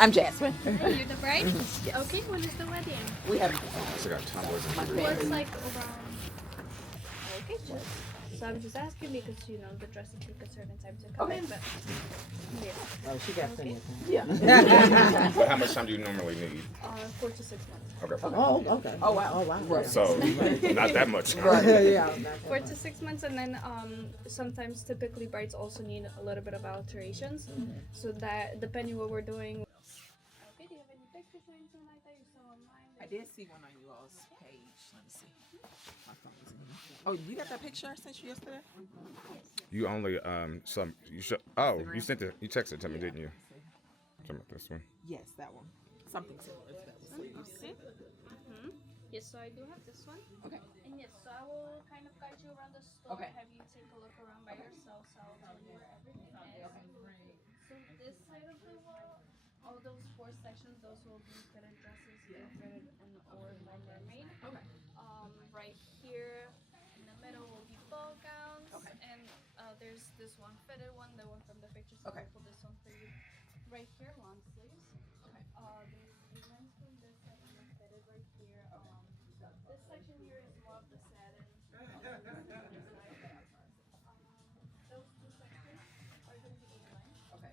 I'm Jasmine. You're the bride? Yes. Okay, when is the wedding? We have I still got tomboys and my shooters. What's family. like around... Okay, just... So I'm just asking because, you know, the dresses take a certain time to come in, but... Yeah. Oh, she got plenty of time. Yeah. But how much time do you normally need? 4 to 6 months. Okay. Oh, okay. Oh wow. Oh, wow. Right. So, not that much. Yeah. 4 to 6 months, and then sometimes typically brides also need a little bit of alterations. So that, depending what we're doing... Okay, do you have any pictures or anything like that you saw online? I did see one on you all's page. Let me see. My phone's in here. Oh, you got that picture I sent you yesterday? You only you should. Oh, you sent it. You texted it to me, didn't you? Talking about this one. Yes, that one. Something similar to that. Okay. Yes, so I do have this one. Okay. And yes, so I will kind of guide you around the store, Okay. have you take a look around by yourself, so I'll tell you where everything is. So this side of the wall, all those 4 sections, those will be fitted dresses, fitted and or by mermaid. Okay. Right here in the middle will be ball gowns. Okay. And there's this one fitted one, the one from the picture, so Okay. I'll pull this one for you. Right here, long sleeves. Okay. There's ones from this side and then fitted right here. This section here is more of the satin. Those 2 sections are going to be A-line. Okay.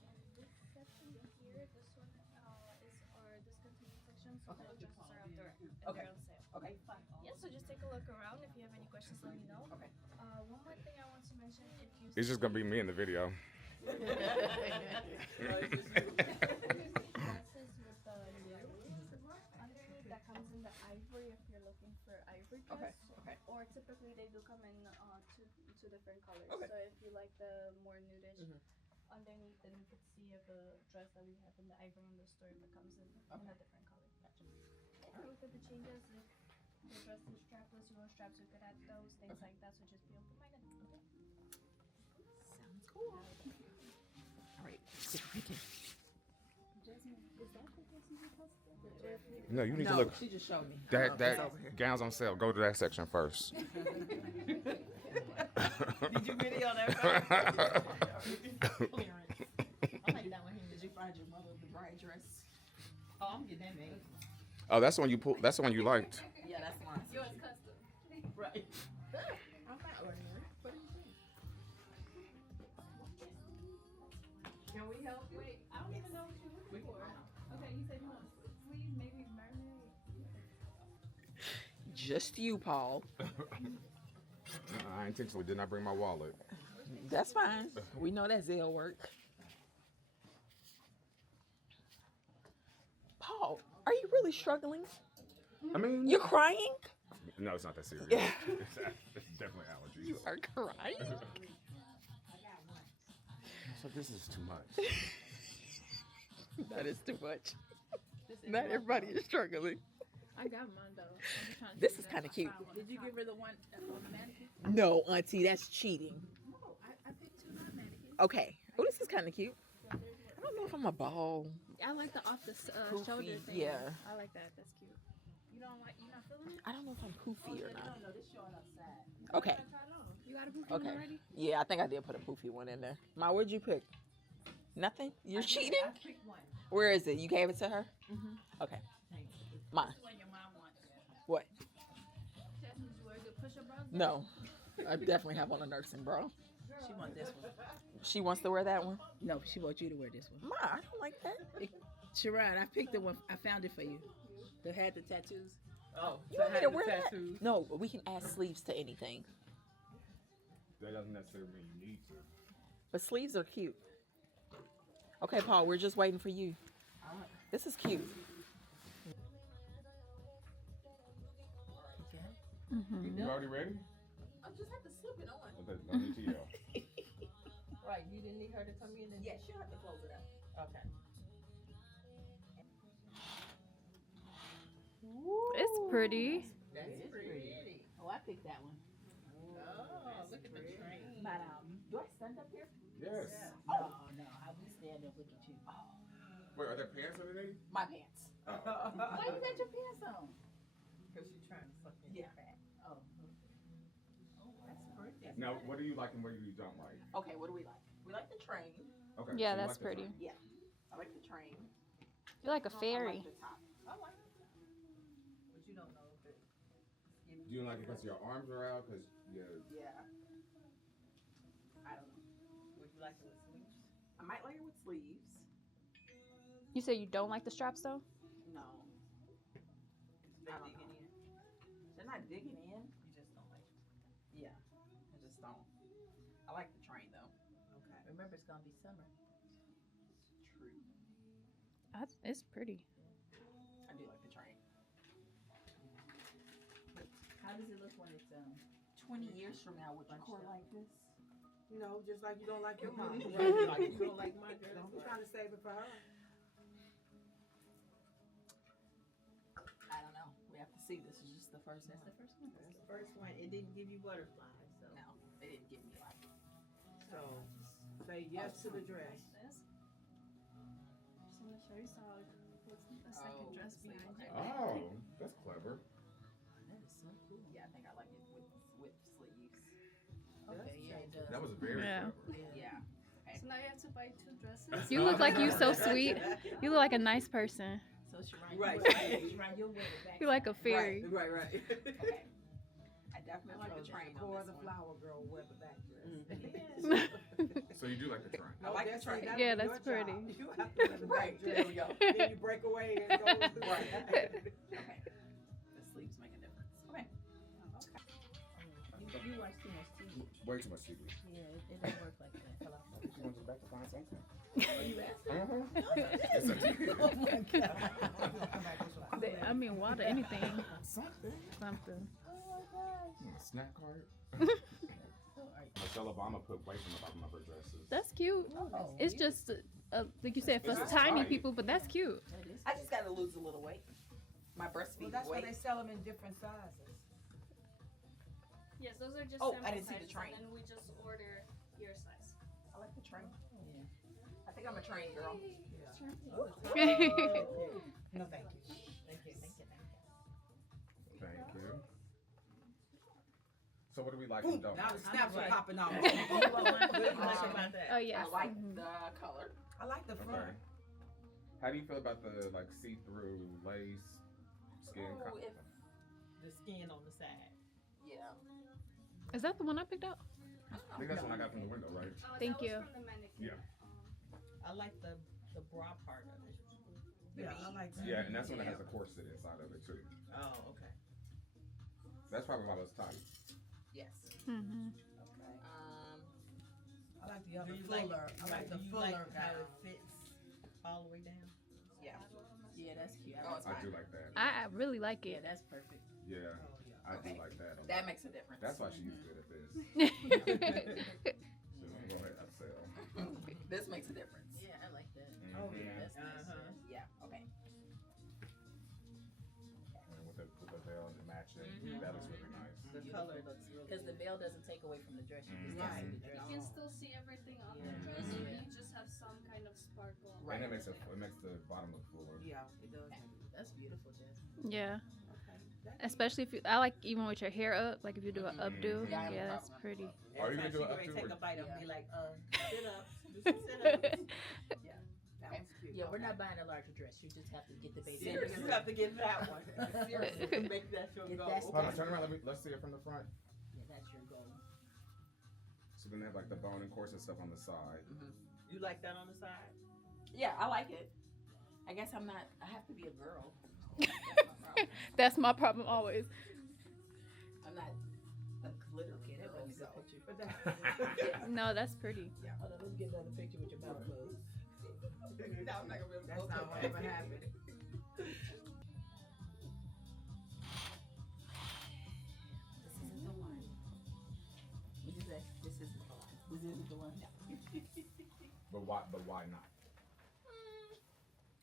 And this section here, this one is our discontinued section, so all dresses are outdoor and Okay. they're on sale. Okay. Yeah, so just take a look around. If you have any questions, let me know. Okay. One more thing I want to mention, if you It's just gonna be me in the video. dresses with the underneath that comes in the ivory if you're looking for ivory dress. Okay. Or typically they do come in two different colors. Okay. So if you like the more nudish underneath, then you could see if a dress that we have in the ivory in the store if it comes in a different color. Gotcha. Yeah, look at the changes. If the dress is strapless, you want straps, you could add those, things like that. So just be open-minded. Okay. Sounds cool. All right. Jasmine, is that the dress you requested? No, you need No, to look. she just showed me. That It's over here. gowns on sale. Go to that section first. Did you video that? Clearance. I like that one. Did you find your mother the bride dress? Oh, I'm getting that made. Oh, that's the one you pulled. That's the one you liked. Yeah, that's mine. Yours custom. Right. I'm not ordinary. What do you think? Can we help you? Wait, I don't even know what you're looking for. Okay, you said you want sleeves, maybe mermaid. Just you, Paul. I intentionally did not bring my wallet. That's fine. We know that Zelle work. Paul, are you really struggling? I mean, You're crying? no, it's not that serious. Yeah. It's definitely allergies. You are crying? So this is too much. That is too much. Not everybody is struggling. I got mine though. I'm just trying to This see is if kind of I cute. found one. Did you give her the one that's on the mannequin? No, Auntie, that's cheating. No, I picked 2 non-mannequins. Okay. Oh, this is kind of cute. I don't know if I'm a ball. I like the off the shoulder Poofy, thing. yeah. I like that. That's cute. You don't like? You not feeling it? I don't know if I'm poofy or not. No, this showing upside. Okay. Try it on. You got a poofy Okay. one already? Yeah, I think I did put a poofy one in there. Ma, what'd you pick? Nothing? You're cheating? I picked one. Where is it? You gave it to her? Okay. Mine. What your mom wants. What? Jasmine, did you wear the push-up bras? No. I definitely have on a nursing bra. She want this one. She wants to wear that one? No, she wants you to wear this one. Ma, I don't like that. Sharon, I picked the one. I found it for you. That had the tattoos. Oh. You want me to wear that? No, we can add sleeves to anything. That doesn't necessarily mean you need to. But sleeves are cute. Okay, Paul, we're just waiting for you. This is cute. You already ready? I just have to slip it on. Okay, no need to yell. Right, you didn't need her to come in and... Yeah, she'll have to close it up. Okay. It's pretty. That's pretty. Oh, I picked that one. Oh, look at the train. But Do I stand up here? Yes. no, I will stand up. Look at you. Wait, are there pants underneath? My pants. Oh. Why you got your pants on? Because she's trying to suck in. Yeah. Oh, that's pretty. Now, what do you like and what do you don't like? Okay, what do we like? We like the train. Okay. Yeah, so you that's like the pretty. train. Yeah, I like the train. You're like a I fairy. like the top. I like it. But you don't know if it. Do you like it because your arms are out? Because yeah. Yeah. I don't know. Would you like it with sleeves? I might like it with sleeves. You say you don't like the straps though? No. They're digging in. They're not digging in. You just don't like it. Yeah. I just don't. I like the train though. Okay. Remember, it's gonna be summer. True. It's pretty. I do like the train. How does it look when it's 20 years from now, would you core like this? No, just like you don't like your mom. Right, like you don't like my dress. I'm trying to save it for her. I don't know. We have to see. This is just the first one. That's the first one. That's the first one. It didn't give you butterflies, so. No, they didn't give me like. So say yes to the dress. Just want to show you so what's the second Oh, dress sleeve, behind okay. it. Oh, that's clever. That is so cool. Yeah, I think I like it with sleeves. Okay, yeah, it does. That was very Yeah. clever. Yeah. So now you have to buy 2 dresses. You look like you so sweet. You look like a nice person. So Sharon, Right. Sharon, you'll wear it back. You're like a fairy. Right. Okay. I definitely like the train on Pour this the one. flower girl wear the back dress. So you do like the train. I like the that's train. that'll Yeah, be that's your pretty. job. You have to wear the Right. back There we dress. go. Then you break away and go. Right. Okay. The sleeves make a difference. Okay. You watch too much TV. Way too much TV. Yeah, it don't work like that. Hello. I think she went to back to find something. Are you asking? Uh-huh. It's a TV. Oh my God. I mean, water, anything. Something. Something. Snack cart. So are you- Michelle Obama put weight on the bottom of her dresses. That's cute. Oh, It's just, like you said, for It's just tiny tight. people, but that's cute. that is. I just got to lose a little weight. My Well, breastfeeding that's why they weight. sell them in different sizes. Yes, those are just Oh, sample I didn't see the sizes, train. and then we just order your size. I like the train. Yeah. I think I'm a train girl. No, thank you. Thank you. Thank you. So what do we like and don't? Now like? the snaps are Right. popping off. What do you like about that? Oh, yes. I like Mhm. the color. I like the front. Okay. How do you feel about the like see-through lace skin? Oh, if The skin on the side. yeah. Is that the one I picked up? I think that's what I got from the window, right? Oh, Thank that was you. from the mannequin. Yeah. I like the bra part of it. Yeah, I like that. Yeah, and that's when it has a corset inside of it too. Oh, okay. That's probably why it's tight. Yes. Mm-hmm. Okay. I like the other Do you fuller. I like the fuller how gown. it fits all the way down? Yeah. Yeah, that's cute. Oh, it's I fine. do like that. I really like Yeah, it. that's perfect. Yeah, Oh, yeah. I Okay. do like that. a That lot. makes a difference. That's why she's good at this. So go ahead, upsell. This makes a difference. Yeah, I like that. Oh, Mhm. yeah. That's nice. Uh-huh. Yeah. Okay. And with the veil and the matching, Mhm. that looks really nice. The color looks really Because the veil doesn't take away from the dress. You just Right. see the You dress. can still see everything on the Mhm. dress, Mhm. but you just have some kind of sparkle. Right. And it makes the bottom look fuller. Yeah, it does. That's beautiful, Jess. Yeah. Okay. Especially if you, I like even with your hair up, like if you do an updo. Yeah, I have a Yeah, that's problem. pretty. Are you gonna do Every it time up she to take or- a bite of Yeah. be like, sit up, do some sit-ups. That was cute. Yeah, we're not buying a larger dress. You just have to get the baby. Seriously, you have to get that one. Seriously, make that your Get goal. that Hold on, turn around. Let's see it from the front. Yeah, that's your goal. So then they have like the bone and corset stuff on the side. You like that on the side? Yeah, I like it. I guess I'm not. I have to be a girl. That's my problem always. I'm not a glitter Okay, that girl. was a So. good picture. But that, No, that's pretty. Hold on, let me get another picture with your mouth closed. No, I'm not gonna be able to that's go not to what it. ever happened. This isn't the one. What did you say? This isn't the one. This isn't the one. But why not?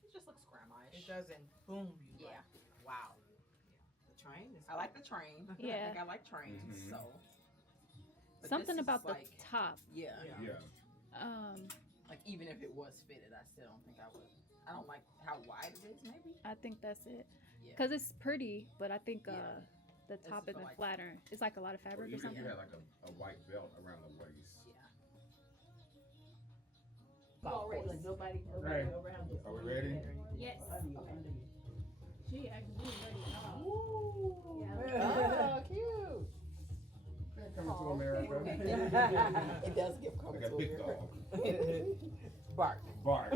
It just looks grandma-ish. It doesn't boom you. Yeah. Wow. The train is. I like the train. Yeah. I think I like trains. Mhm. So. But Something this is about the like, top. yeah. Yeah. Like even if it was fitted, I still don't think I would. I don't like how wide it is. Maybe. I think that's it. Yeah. Cause it's pretty, but I think Yeah. the This top is isn't like- flatter. It's like a lot of Or fabric or even if something. you had like a white belt around the waist. Yeah. Fall Nobody Right. around you. Are we ready? Yes. She actually ready. Oh, cute. Coming to America. It does give Like coming a to big America. dog. Bark. Bark.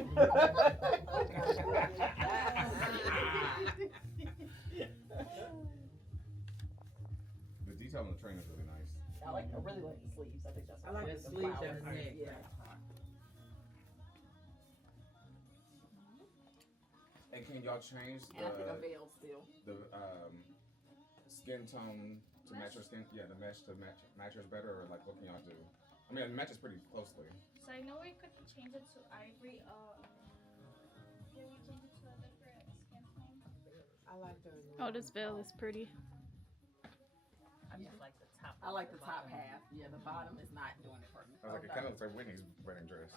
The detail on the train is really nice. I really like the sleeves. I think that's. I like the sleeves and the neck. Yeah. And can y'all change And I think a veil still. the skin tone to match your skin? Yeah, the mesh to match yours better, or like what can y'all do? I mean, it matches pretty closely. So I know we could change it to ivory. Can we change it to a different skin tone? I like the. Oh, this veil is pretty. I just like the top. I like the top half. Yeah, the bottom is not doing it for me. I was like, it kind of looks like Whitney's wedding dress.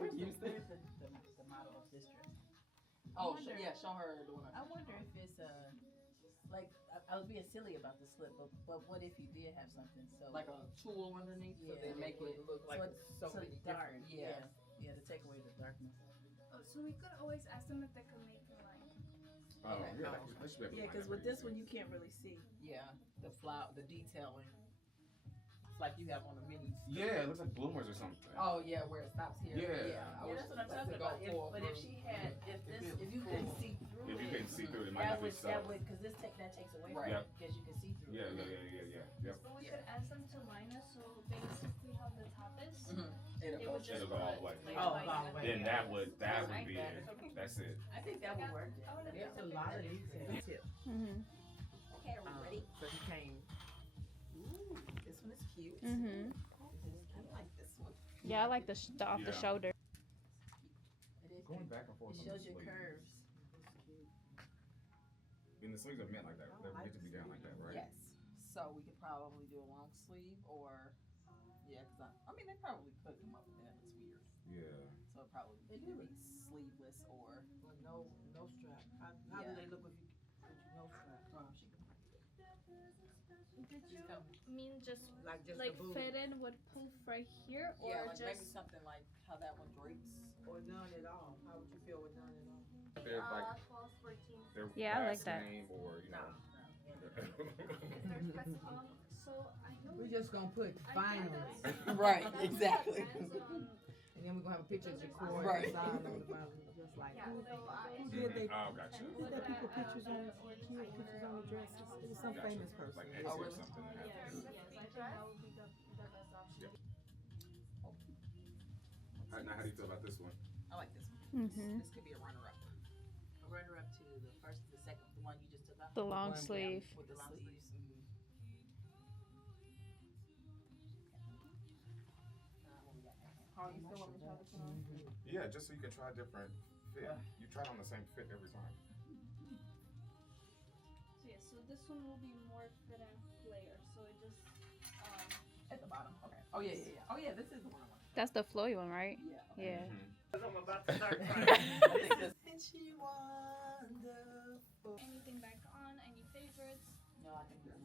What you said? The model of this dress. Oh, yeah, show her doing it. I wonder if it's like I was being silly about the slip, but what if you did have something so Like a tulle underneath, so Yeah, they make it look like so so many dark? different. Yeah, to take away the darkness. Oh, so we could always ask them if they could make it like. Oh, yeah, they should be able to Yeah, find because that with pretty this easy. one you can't really see. Yeah, the flower, the detailing. It's like you have on a mini. Yeah, it looks like bloomers or something. Oh yeah, where it stops here. Yeah. I Yeah, wish that's what I'm to talking go about. full But if through. she had, if you couldn't see through If you it, couldn't see through it, it might not be so. that would, because that takes away from Right. it, because you can see through Yeah, it. Yep. But we could ask them to line us so basically how the top is. It'll It go. would just It'll go all the way. like, Oh, like all the way. Then that would be Like it. that. That's it. I think that would work. There's a lot of detail. Tip. Mhm. Okay, are we ready? So he came. Ooh, this one is cute. Mhm. I like this one. Yeah, I like the off the Yeah. shoulder. It is Going cute. back and forth It on the shows your sleeve. curves. And the sleeves are meant like that. They're meant to be down like that, right? Yes. So we could probably do a long sleeve, or yeah, because I mean they probably put them up, and that looks weird. Yeah. So it probably could be sleeveless or. Well, no strap. How do Yeah. they look with no strap? She could Did you mean just Like just like the boob, fit in with poof right here, or yeah, like maybe just something like how that one drapes. or none at all? How would you feel with none at all? They're like 12, 14? their Yeah, I like last that. name or you know. So I know We're just gonna put finally, Right, exactly. depends on- and then we're gonna have a picture of Jacory Right. sign on the bottom, just like. yeah, so Who did they? Oh, gotcha. Who did people pictures on? Kid pictures on the dresses. It was some Gotcha. famous person. Like Oh, Etsy or really? something. Yes, yes, I think that would be the best option. Now, how do you feel about this one? I like this one. Mhm. This could be a runner-up A runner up to the first, the second, the one you just took off. The long One, yeah. sleeve. with the sleeves. How you feel when we try this on? Yeah, just so you can try different fit. You try it on the same fit every time. So yeah, so this one will be more fit and flare. So it just At the bottom. Okay. Oh yeah. Oh yeah, this is the one I want. That's the flowy one, right? Yeah. Yeah. I'm about to start I think this. And she wonderful. anything back on, any favorites? No, I think this is